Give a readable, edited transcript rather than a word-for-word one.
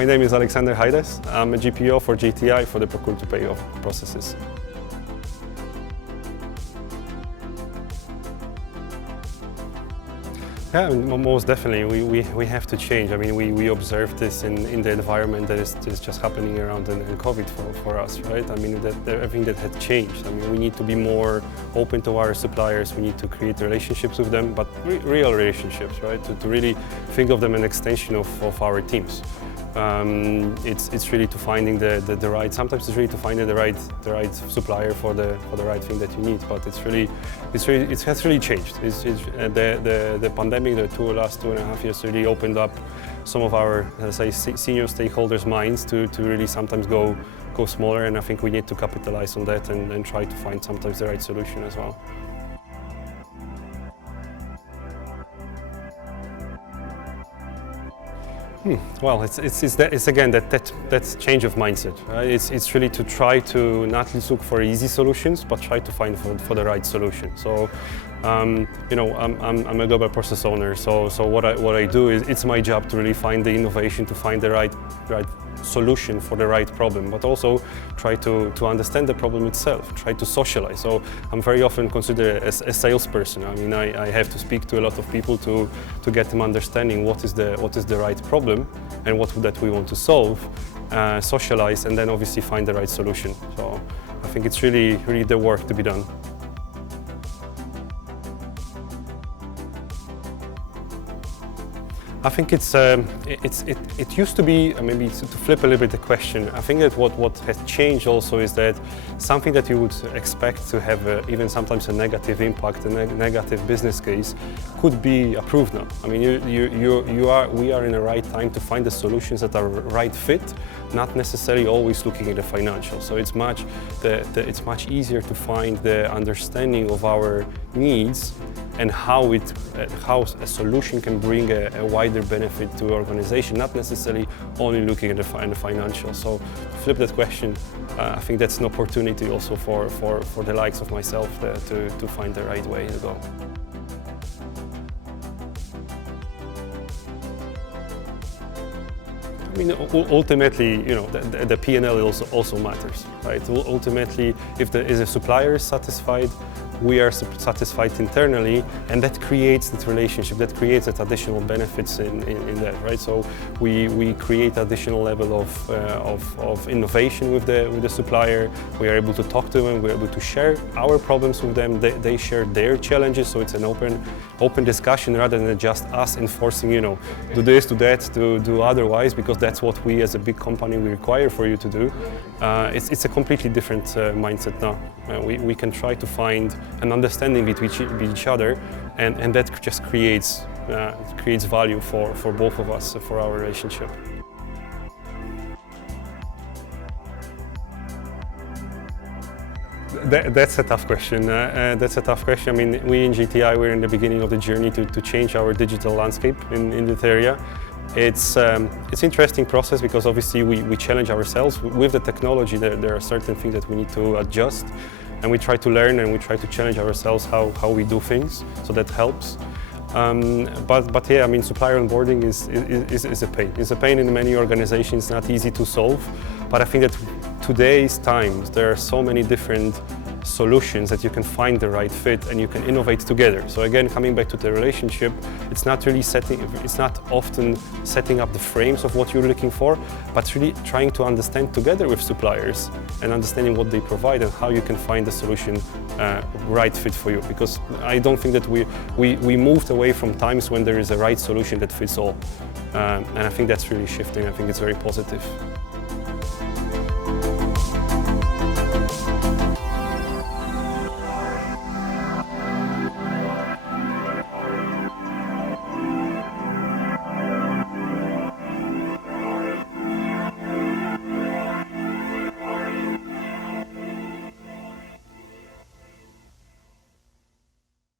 My name is Aleks Hajdas. I'm a GPO for GTI for the Procure-to-Pay processes. Yeah, most definitely. We have to change. I mean, we observe this in the environment that is just happening around in COVID for us, right? I mean, everything that had changed. I mean, we need to be more open to our suppliers. We need to create relationships with them, but real relationships, right? To really think of them an extension of our teams. It's really to finding the right. Sometimes it's really to find the right supplier for the right thing that you need. But it has really changed. The pandemic, the last 2.5 years, really opened up some of our, let's say, senior stakeholders' minds to really sometimes go smaller. And I think we need to capitalize on that and try to find sometimes the right solution as well. Well, it's again that change of mindset. Right? It's really to try to not look for easy solutions, but try to find for the right solution. So, you know, I'm a global process owner. So what I do is it's my job to really find the innovation, to find the right solution for the right problem, but also try to understand the problem itself, try to socialize. So I'm very often considered as a salesperson. I mean, I have to speak to a lot of people to get them understanding what is the right problem and what that we want to solve, socialize, and then obviously find the right solution. So I think it's really the work to be done. I think it used to be, maybe to flip a little bit the question, I think that what has changed also is that something that you would expect to have even sometimes a negative impact, a negative business case, could be approved now. I mean, we are in the right time to find the solutions that are right fit, not necessarily always looking at the financial. So it's much easier to find the understanding of our needs and how a solution can bring a wider benefit to an organization, not necessarily only looking at the financial. So to flip that question, I think that's an opportunity also for the likes of myself to find the right way to go. I mean, ultimately, you know, the P&L also matters, right? Ultimately, if the supplier is satisfied, we are satisfied internally, and that creates that relationship, that creates that additional benefits in that, right? So we create additional level of innovation with the supplier. We are able to talk to them. We're able to share our problems with them. They share their challenges. So it's an open discussion rather than just us enforcing, you know, do this, do that, do otherwise, because that's what we as a big company we require for you to do. It's a completely different mindset now. We can try to find an understanding between each other, and that just creates value for both of us, for our relationship. That's a tough question. I mean, we in GTI, we're in the beginning of the journey to change our digital landscape in that area. It's an interesting process because obviously we challenge ourselves. With the technology, there are certain things that we need to adjust, and we try to learn and we try to challenge ourselves how we do things, so that helps. But yeah, I mean, supplier onboarding is a pain. It's a pain in many organizations, not easy to solve. But I think that today's times, there are so many different solutions that you can find the right fit and you can innovate together. So again, coming back to the relationship, it's not often setting up the frames of what you're looking for, but really trying to understand together with suppliers and understanding what they provide and how you can find the solution right fit for you. Because I don't think that we moved away from times when there is a right solution that fits all. And I think that's really shifting. I think it's very positive.